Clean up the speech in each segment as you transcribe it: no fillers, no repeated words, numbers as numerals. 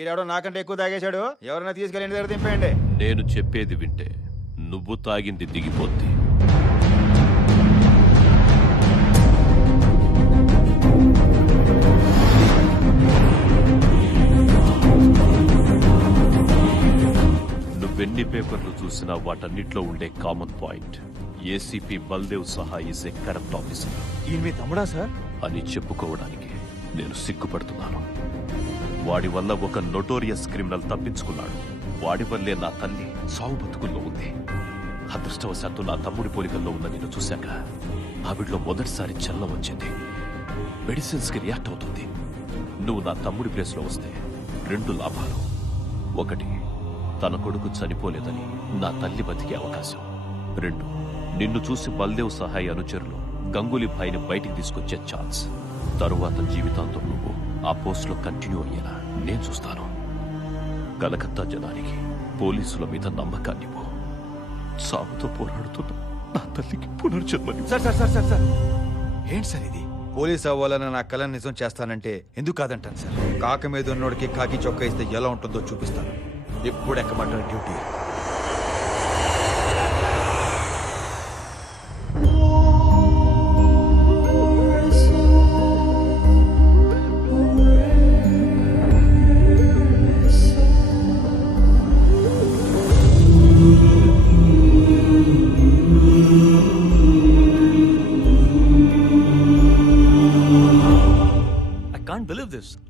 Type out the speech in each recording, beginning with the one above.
ఈడెవడో నాకంటే ఎక్కువ తాగేశాడు. ఎవరైనా తీసుకెళ్ళి ఇంటి దగ్గర దింపేయండి. నేను చెప్పేది వింటే నువ్వు తాగింది దిగిపోద్ది. నువ్వెన్ని పేపర్లు చూసినా వాటన్నిట్లో ఉండే కామన్ పాయింట్ ఏసీపీ బల్దేవ్ సహా ఈజ్ ఏ కరప్ట్ ఆఫీసర్. ఈ మీ తమ్ముడా సార్ అని చెప్పుకోవడానికి నేను సిగ్గుపడుతున్నాను. వాడి వల్ల ఒక నోటోరియస్ క్రిమినల్ తప్పించుకున్నాడు. వాడి వల్లే నా తల్లి సాగు బతుకుల్లో ఉంది. అదృష్టవశాత్తు నా తమ్ముడి పోలికల్లో ఉన్న నేను చూశాక ఆవిడలో మొదటిసారి చలనం వచ్చింది. మెడిసిన్స్ కి రియాక్ట్ అవుతుంది. నువ్వు నా తమ్ముడి ప్లేస్ లో వస్తే 2 లాభాలు. 1, తన కొడుకు చనిపోలేదని నా తల్లి బతికే అవకాశం. 2, నిన్ను చూసి బల్దేవ్ సహాయ అనుచరులు గంగూలీ భాయ్ని బయటికి తీసుకొచ్చే ఛాన్స్. తరువాత జీవితాంతం నువ్వు ఆ పోస్ట్ లో కంటిన్యూ అయ్యేలా నేను చూస్తాను. కలకత్తా జనానికి పోలీసుల మీద నమ్మకాన్ని పో. సాగుతో పోరాడుతున్న నా తల్లికి పునర్జన్మని. Sir sir sir sir sir ఏంటి సార్ ఇది? పోలీస్ అవ్వాలని నా కళను నిజం చేస్తానంటే ఎందుకు కాదంటాను సార్. కాక మీద ఉన్నోడికి కాకి చొక్కా ఇస్తే ఎలా ఉంటుందో చూపిస్తాను. ఎప్పుడు ఎక్కమంటారు డ్యూటీ.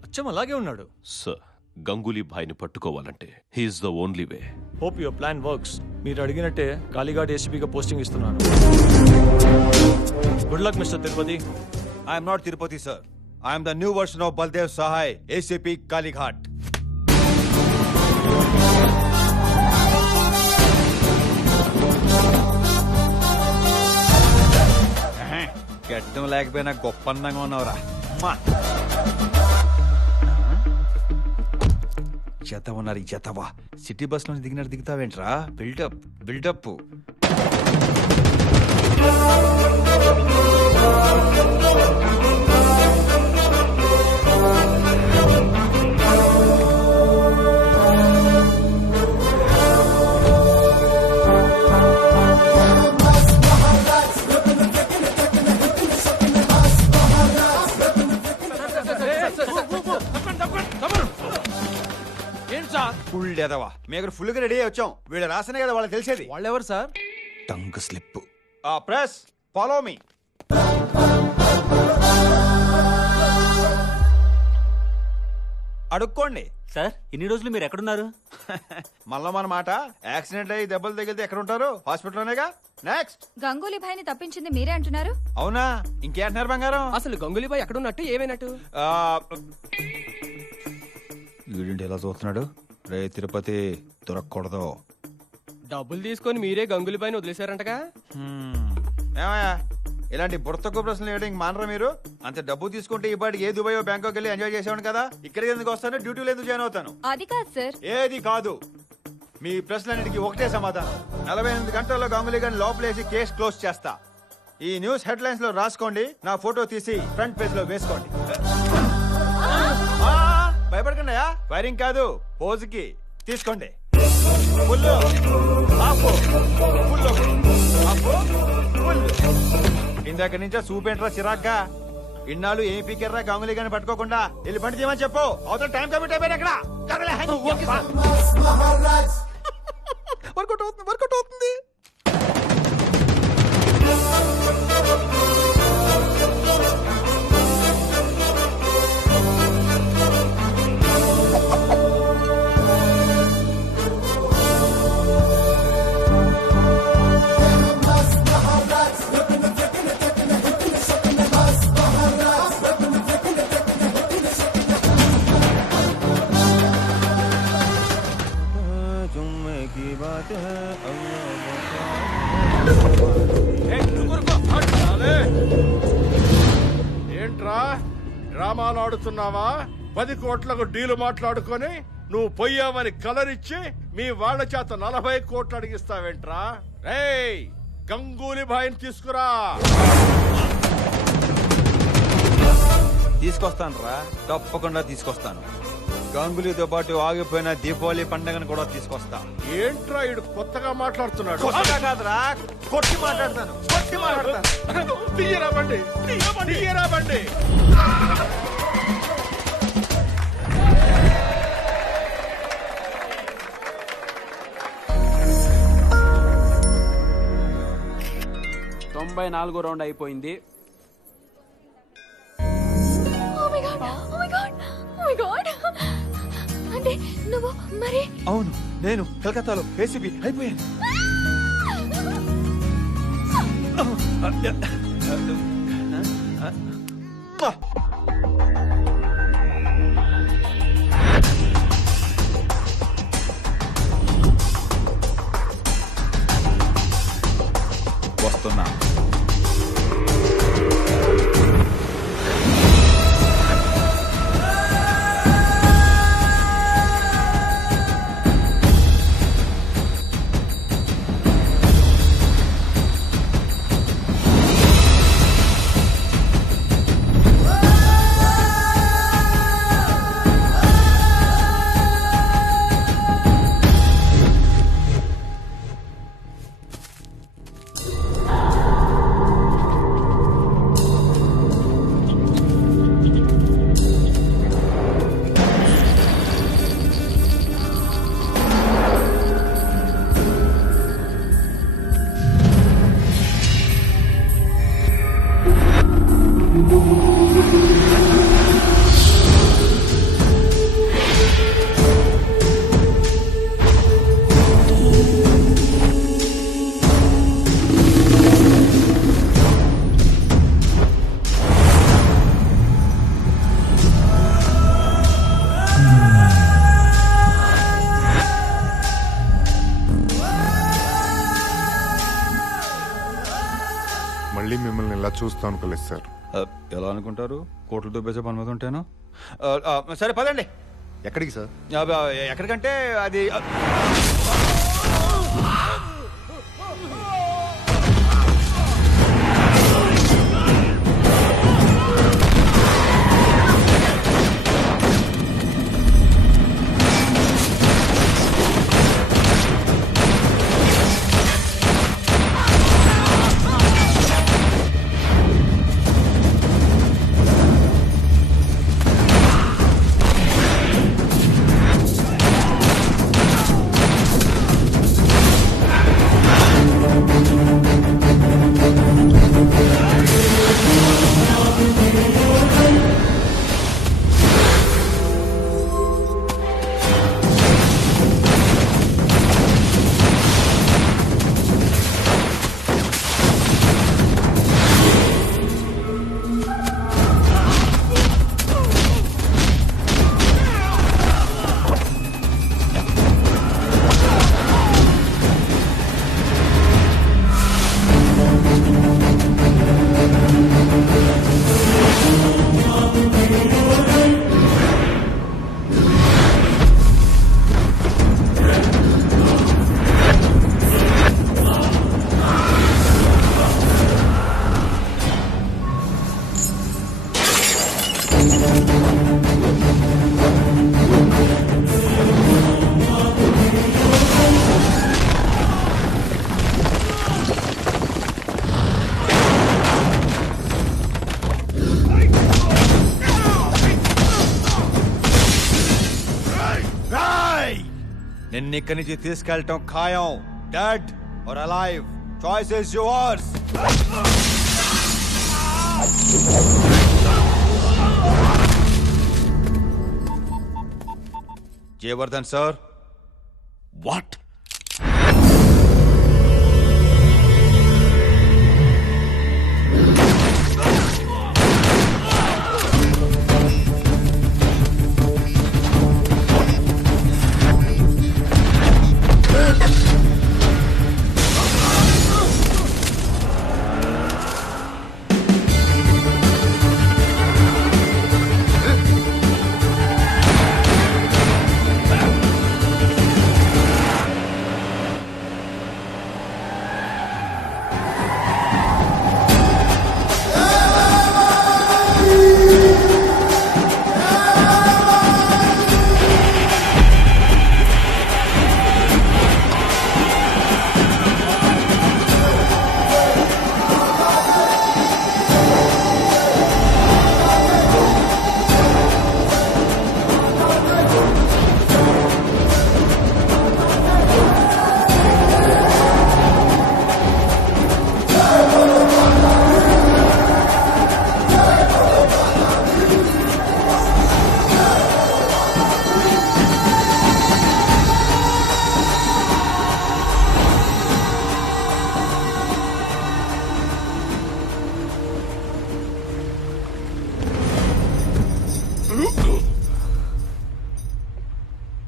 అచ్చం అలాగే ఉన్నాడు. సార్, గంగూలీ భాయ్ని పట్టుకోవాలంటే he's the only way. Hope your plan works. మీరు అడిగినట్టే కాళీఘాట్ ఏసీపీగా పోస్టింగ్ ఇస్తున్నాను. Good luck mister Tirupati. I'm not Tirupati sir. I'm the new version of Baldev Sahay, ACP Kalighat. గడ్డం లేకపోయినా గొప్ప అందంగా ఉన్నవరా. జత ఉన్నారు ఈ జతవా. సిటీ బస్ నుంచి దిగినట్టు దిగుతావేంట్రా? Buildup buildup. ఫుల్ ఎదవా. మేము ఫుల్ గా రెడీ అయ్యి వచ్చాం. వీళ్ళ రాసనే కదా వాళ్ళకి తెలిసేది. వాళ్ళెవరు sir? Tongue slip. Press follow me. అడుక్కోండి సార్. ఇన్ని రోజులు మీరు ఎక్కడున్నారు? మళ్ళా మన మాట. యాక్సిడెంట్ అయ్యి దెబ్బలు తగిలితే ఎక్కడ ఉంటారు? హాస్పిటల్లోనేగా. నెక్స్ట్. గంగూలీ భాయ్ని తప్పించింది మీరే అంటున్నారు. అవునా? ఇంకేంటున్నారు బంగారం? అసలు గంగూలీ భాయ్ ఎక్కడున్నట్టు ఏమైనట్టు? వీడింటి ఎలా చూస్తున్నాడు? రే తిరుపతి, దొరకకూడదు. డబ్బులు తీసుకొని మీరే గంగూలీ భాయ్ని వదిలేశారంటగా. ఏమయ్యా, ఇలాంటి బుర్తకు ప్రశ్నలు వేయడానికి మానరా మీరు? అంత డబ్బు తీసుకుంటే ఈ పాటికి ఏ దుబాయ్ బ్యాంకాక్ వెళ్ళి ఎంజాయ్ చేసేవాడు కదా. ఇక్కడికి ఎందుకు వస్తాను? డ్యూటీలో ఎందుకు జాయిన్ అవుతాను? అది కాదు సార్. ఏది కాదు. మీ ప్రశ్నలన్నిటికీ ఒకటే సమాధానం. 48 గంటల్లో గంగూలీ గారిని లోపలేసి కేసు క్లోజ్ చేస్తా. ఈ న్యూస్ హెడ్ లైన్స్ లో రాసుకోండి. నా ఫోటో తీసి ఫ్రంట్ పేజ్ లో వేసుకోండి. భయపడకండి. ఫైరింగ్ కాదు, పోజుకి తీసుకోండి. ఇందాక నుంచా చూపేంట్రా చిరాగ్గా. ఇన్నాళ్ళు ఏం పీకెర్రా గంగూలీ గారిని పట్టుకోకుండా. వెళ్ళి బండి తీయమని చెప్పు. అవతల టైం కమిట్ అయిపోయింది. ఎక్కడ వర్కౌట్ అవుతుంది, వర్కౌట్ అవుతుంది. ఏంట్రా డ్రామాలు ఆడుతున్నావా? 10 కోట్లకు డీలు మాట్లాడుకొని నువ్వు పోయావని కలరిచ్చి మీ వాళ్ళ చేత 40 కోట్లు అడిగిస్తావేంట్రా? రేయ్, గంగూలీ భాయ్ని తీసుకురా. తీసుకొస్తాను రా, తప్పకుండా తీసుకొస్తాను. గంగులీతో పాటు ఆగిపోయిన దీపావళి పండుగను కూడా తీసుకొస్తా. ఏంట్రా ఇడు కొత్తగా మాట్లాడుతున్నాడు? కొత్తగా కాదురా, కొట్టి మాట్లాడతాను. తీయరా బండి, తీయరా బండి. తొంభై 4 రౌండ్ అయిపోయింది. అంటే నువ్వు మరి అవును, నేను కలకత్తాలో ఏసీపీ అయిపోయాను. వస్తున్నా. మళ్ళీ మిమ్మల్ని ఇలా చూస్తాను అనుకోలేదు సార్. ఎలా అనుకుంటారు? కోట్లు దుబ్బేసే పని మీద ఉంటాను. సరే పదండి. ఎక్కడికి సార్? ఎక్కడికంటే అది నిన్ను ఇక్కడి నుంచి తీసుకెళ్ళటం ఖాయం. Dead or alive, choice is yours. Jayavardhan sir. What?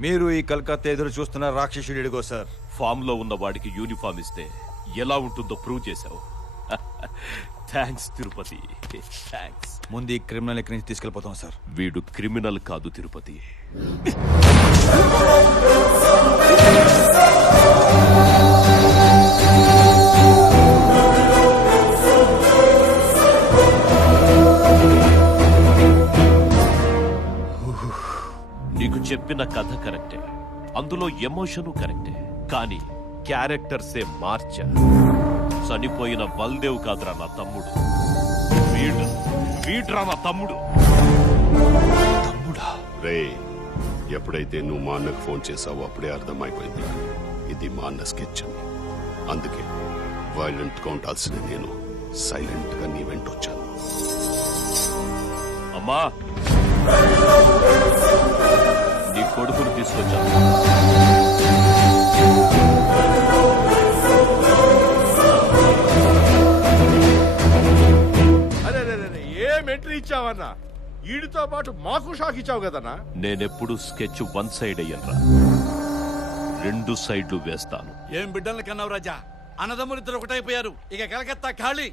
మీరు ఈ కలకత్తా ఎదురు చూస్తున్న రాక్షసుడిగో సార్. ఫామ్ లో ఉన్న వాడికి యూనిఫామ్ ఇస్తే ఎలా ఉంటుందో ప్రూవ్ చేశావు. Thanks Tirupati, thanks. ముందు ఈ క్రిమినల్ ఇక్కడి నుంచి తీసుకెళ్ళిపోతాం సార్. వీడు క్రిమినల్ కాదు తిరుపతి. నీకు చెప్పిన కథ కరెక్టే, అందులో ఎమోషను కరెక్టే, కానీ క్యారెక్టర్సే మార్చా. చనిపోయిన బల్దేవ్ కాదురా నా తమ్ముడు, వీడ్రా నా తమ్ముడు. తమ్ముడా? రే, ఎప్పుడైతే నువ్వు మా అన్నకు ఫోన్ చేసావో అప్పుడే అర్థమైపోయింది ఇది మా అన్న స్కెచ్ అని. అందుకే వైలెంట్ గా ఉండాల్సిన నేను సైలెంట్ గా నీ వెంట వచ్చాను. అమ్మా, నీ కొడుకును తీసుకొచ్చాను. అరే ఏం ఎంట్రీ ఇచ్చావన్నా? వీడితో పాటు మాకు షాక్ ఇచ్చావు కదన్నా. నేనెప్పుడు స్కెచ్ వన్ సైడ్ అయ్యనరా, 2 సైడ్లు వేస్తాను. ఏం బిడ్డలు కన్నావు రాజా? అన్నదమ్ములిద్దరు ఒకటైపోయారు. ఇక కలకత్తా ఖాళీ.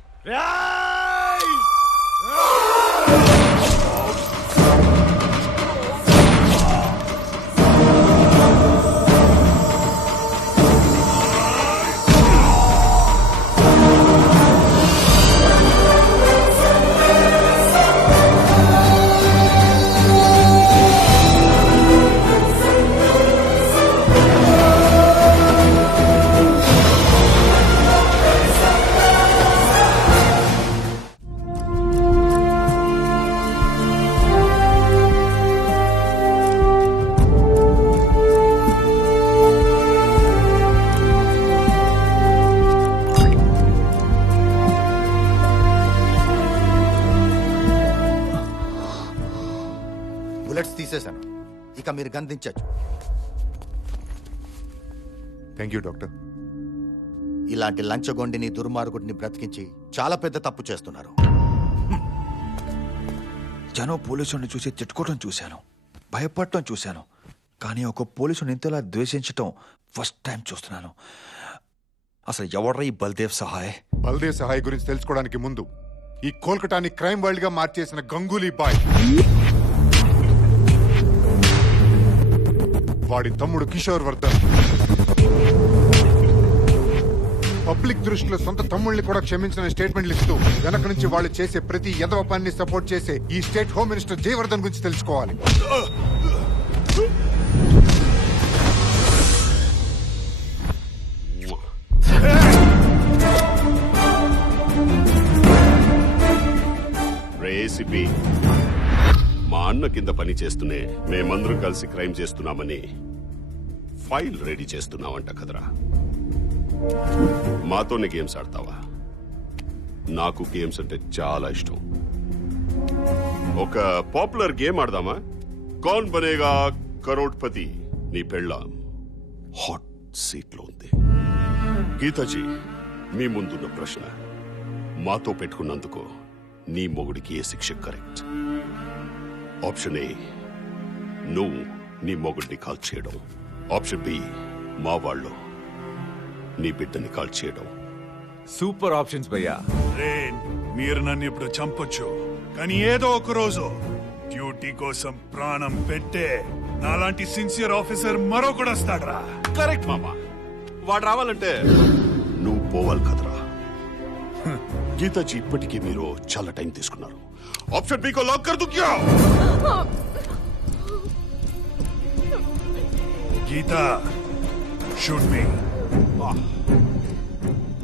బుల్లెట్స్ తీసేశాను, ఇక మీరు గంధించచ్చు. Thank you doctor. ఇలాంటి లంచగొండిని దుర్మార్గుడిని బ్రతికించి చాలా పెద్ద తప్పు చేస్తున్నారు. జనం పోలీసుని చూసి తిట్టుకోవడం చూశాను, భయపడటం చూశాను, కానీ ఒక పోలీసుని ఇంతలా ద్వేషించటం ఫస్ట్ టైం చూస్తున్నాను. అసలు ఎవడ్రా ఈ బల్దేవ్ సహాయ్? బల్దేవ్ సహాయ్ గురించి తెలుసుకోవడానికి ముందు ఈ కోల్కతాని క్రైమ్ వరల్డ్ గా మార్చేసిన గంగూలీ బాయ్, వాడి తమ్ముడు కిషోర్ వర్ధన్, పబ్లిక్ దృష్టిలో సొంత తమ్ముళ్ళని కూడా క్షమించిన స్టేట్మెంట్లు ఇస్తూ వెనక నుంచి వాళ్ళు చేసే ప్రతి ఎదవ పనిని సపోర్ట్ చేసే ఈ స్టేట్ హోమ్ మినిస్టర్ జయవర్ధన్ గురించి తెలుసుకోవాలి. రేసిపి మా అన్న కింద పని చేస్తూనే మేమందరం కలిసి క్రైమ్ చేస్తున్నామని ఫైల్ రెడీ చేస్తున్నావంట కదరా. మాతోనే గేమ్స్ ఆడతావా? నాకు గేమ్స్ అంటే చాలా ఇష్టం. ఒక పాపులర్ గేమ్ ఆడదామా? కౌన్ బనేగా కరోడ్పతి. నీ పెళ్ళాం హాట్ సీట్ లో ఉంది. గీతాజీ, మీ ముందున్న ప్రశ్న, మాతో పెట్టుకున్నందుకు నీ మొగుడికి ఏ శిక్ష కరెక్ట్? ఆప్షన్ ఏ, నువ్వు నీ మొగుడిని కాల్ చేయడం. ఆప్షన్ బి, మా వాళ్ళు నీ బిడ్డని కాల్ చేయడం. సూపర్ ఆప్షన్స్ భయ్యా. మీరు నన్ను ఇప్పుడు చంపొచ్చు, కానీ ఏదో ఒక రోజు డ్యూటీ కోసం ప్రాణం పెట్టే నాలాంటి సిన్సియర్ ఆఫీసర్ మరొకడు వస్తాడ్రా. కరెక్ట్ మామా, వాడు రావాలంటే నువ్వు పోవాలి కదరా. గీతాజీ, ఇప్పటికీ మీరు చాలా టైం తీసుకున్నారు. ఆప్షన్ బి కో లాక్ కర్ దు క్యా? గీతా, షూట్ మీ.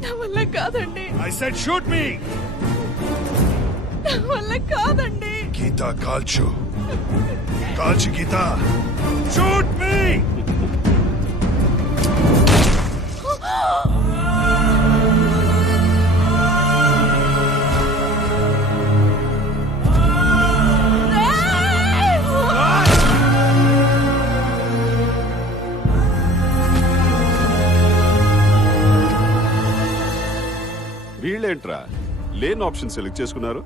నా వల్ల కాదండి, ఐ సెడ్ షూట్ మీ. నా వల్ల కాదండి. గీతా, కాల్చు కాల్చు గీతా, షూట్ మీ. వీళ్ళేంట్రా లేని ఆప్షన్ సెలెక్ట్ చేసుకున్నారు?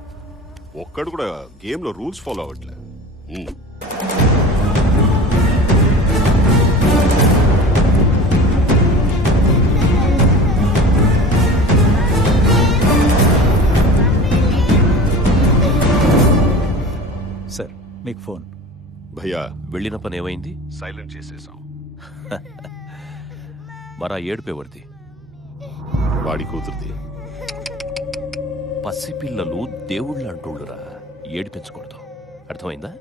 ఒక్కడు కూడా గేమ్ లో రూల్స్ ఫాలో అవ్వట్లే. ఫోన్. భయ్యా వెళ్ళిన పని ఏమైంది? సైలెంట్ చేసేసాం. మరా ఏడుపేవరిది? వాడి కూతురుది. పసిపిల్లలు దేవుళ్ళు అంటోళ్ళురా, ఏడిపించకూడదు. అర్థమైందా?